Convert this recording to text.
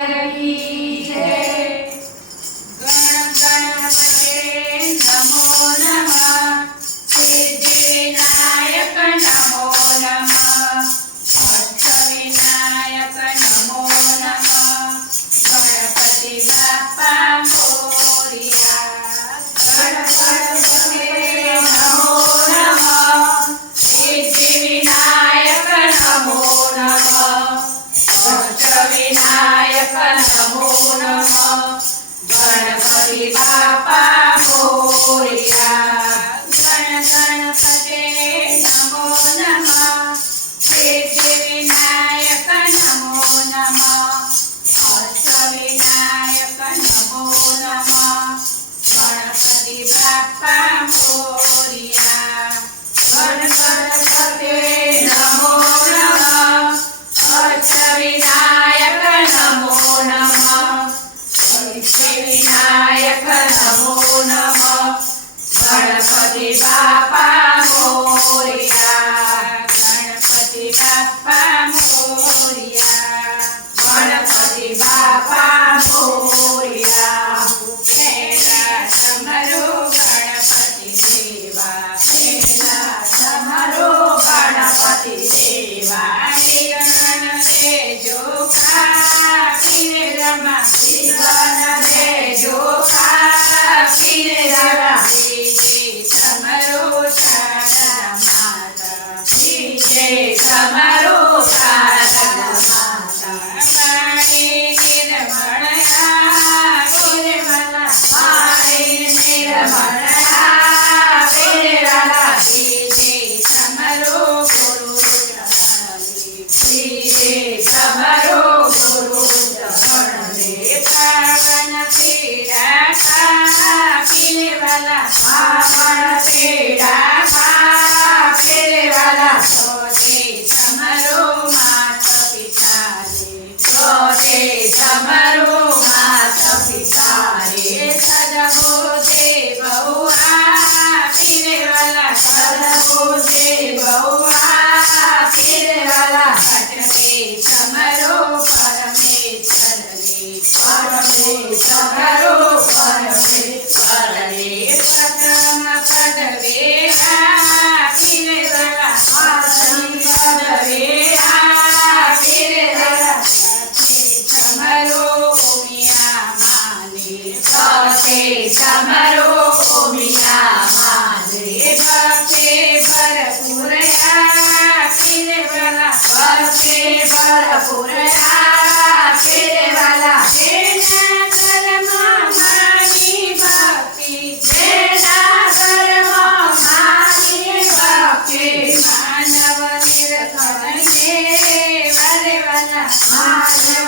की जय। गण गणपते नमो नमः। सिद्धिविनायक नमो नमः। अष्टविनायक नमो नमः। गणपति बाप्पा मोरया। गणपते नमो नमः। सिद्धिविनायक नमो नमः। अष्टविनायक नमो नमः। गणपति बाप्पा मोरया। गण गणपते नमो नमः। सिद्धिविनायक नमो नमः। अष्टविनायक नमो नमः। गणपति बाप्पा मोरया। गण गणपते नमो नमः। अष्टविनायक नमो नमः। सिद्धिविनायक नमो नमः। गणपति बाप्पा मोरया। गणपति बाप्पा मोरया। गणपति बाप्पा मोरया। मेरा समरो गणपति देवा। मेरा समरो गणपति देवा। गण दे जोखा फिर रमा। गण दे जोखा फिर रमा। समरो शारदा माता। समरो शारदा माता। वाणी निर्मला निर्मला। वाणी निर्मला निर्मला। समरो गुरु चरणे। समरो गुरु चरणे। पावन पीड़ा काफिले वाला। पावन पीड़ा काफिले वाला। सोते समरो माता पिता रे। सोते समरो माता पिता रे। सजगो दे बहुआ फिरे वाला। सजगो दे बहुआ फिरे वाला। घटके समरो परमेश्वर रे। परमेश्वरो परमेश्वर रे। पदम पदवे फिरे वाला। पदम पदवे फिरे वाला। समरो मिया माने। सते समरो मिया माने। भक्ति भरपूरया फिरे वाला। भक्ति भरपूरया फिरे वाला। तेना धर्म मानी भक्ति। तेना धर्म मानी भक्ति। मानव निर्धन के वरे वाला। मानव